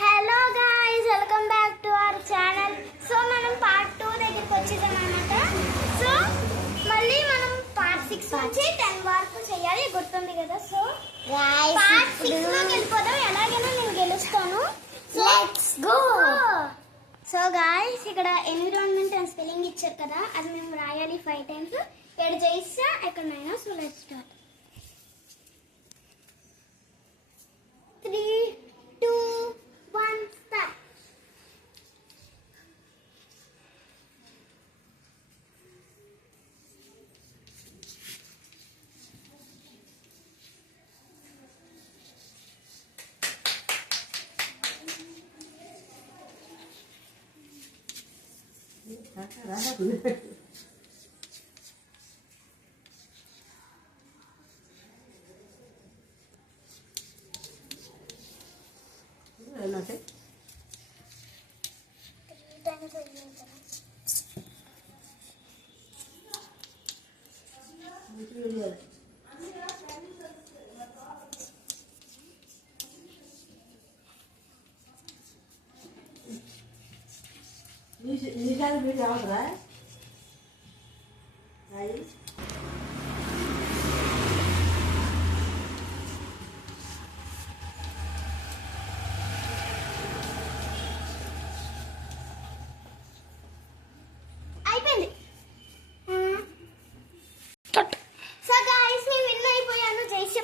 Hello guys, welcome back to our channel. So మనం part 2 దగ్గరికి వచ్చేసాం అన్నమాట. సో మళ్ళీ మనం పార్ట్ 6 నుంచి 10 వరకు చేయాలి, గుర్తుంది కదా. సో పార్ట్ 6 లోకి వెళ్ళిపోదాం. ఎలాగైనా నేను గెలుస్తాను. Let's go. సో గాయ్స్, ఇక్కడ ఎన్విరాన్మెంట్ అండ్ స్పెల్లింగ్ ఇచ్చారు కదా, అది మేము రాయాలి 5 టైమ్స్. ఇక్కడ చేసా ఎక్కడైనా. So let's start. 3, 2, 1, start.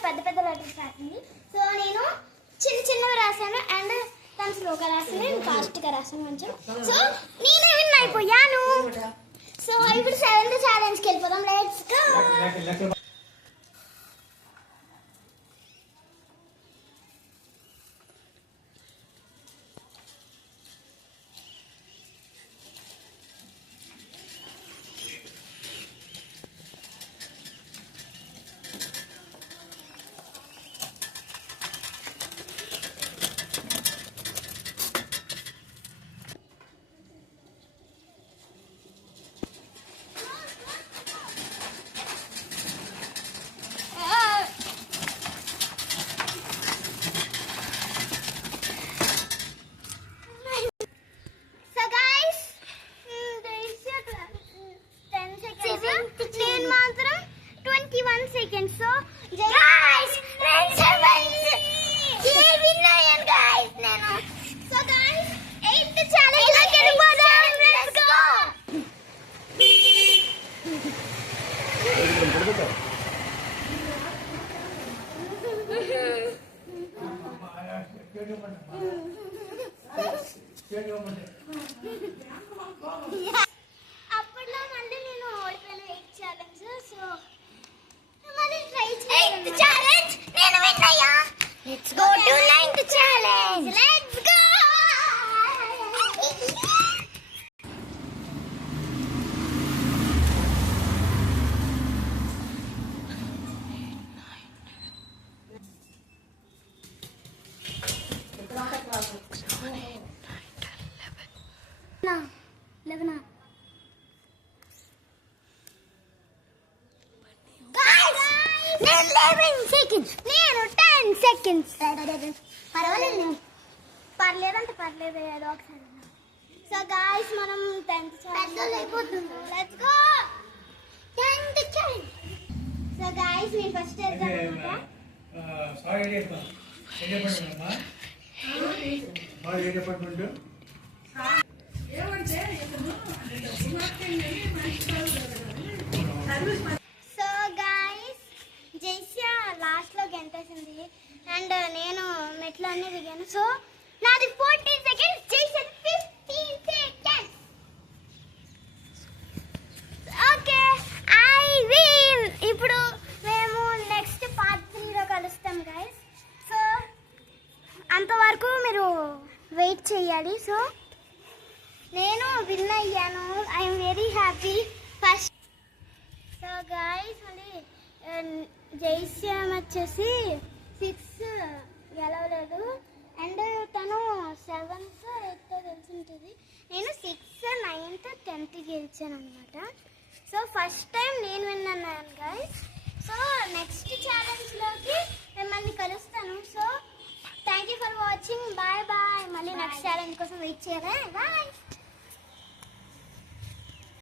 పెద్ద పెద్ద లెటర్స్ రాసింది. సో నేను చిన్న చిన్నవి రాశాను అండ్ తను స్లోగా రాసాను, నేను ఫాస్ట్గా రాసాను కొంచెం. సో నేనే విన్ అయిపోయాను. సో ఇప్పుడు 7th ఛాలెంజ్కి వెళ్ళిపోదాం. Let's go. నేను మాత్రం 21 seconds. సో guys, విన్ అయ్యాను guys నేను. సో guys, 8th challenge లోకి వెళ్ళిపోదాం. Let's go. అప్పట్లో మళ్ళీ నేను ఓడిపోయిన 8th ఛాలెంజ్. సో మళ్ళీ ట్రై చేయాలి. 8th ఛాలెంజ్ నేను విన్ అయ్యా. Let's go to 9th challenge. Let's go. నేను 11 seconds. నేను 10 seconds. పర్వాలేదు, పర్లేదంటే పర్లేదు, ఏదో ఒకసారి. సో గాయ్స్, మనం 10th ఛాలెంజ్ అయిపోతుంది. Let's go 10th challenge. So guys, నేను ఫస్ట్ వెళ్తాను అన్నమాట. సో గాయ్స్, జైస్యా లాస్ట్లో గెంటేసింది అండ్ నేను మెట్లు అన్నీ దిగాను. సో నాది 14 seconds, జైస్యా 15 seconds. Okay, I win. ఇప్పుడు మేము నెక్స్ట్ పార్ట్ 3లో కలుస్తాం గాయ్స్. సో అంతవరకు మీరు వెయిట్ చేయాలి. సో నేను విన్ అయ్యాను. I'm very happy. First so guys, మళ్ళీ జైశ్యామ్ వచ్చేసి 6 గెలవలేదు అండ్ తను 7th 8th గెలిచింటుంది. నేను 6th 9th 10th గెలిచాను అనమాట. సో ఫస్ట్ టైం నేను విన్ అన్నాను గాయ్స్. సో నెక్స్ట్ ఛాలెంజ్లోకి మిమ్మల్ని కలుస్తాను. So thank watching. Bye bye. మళ్ళీ నెక్స్ట్ ఛాలెంజ్ కోసం వెయిట్ చేయాలి. బాయ్.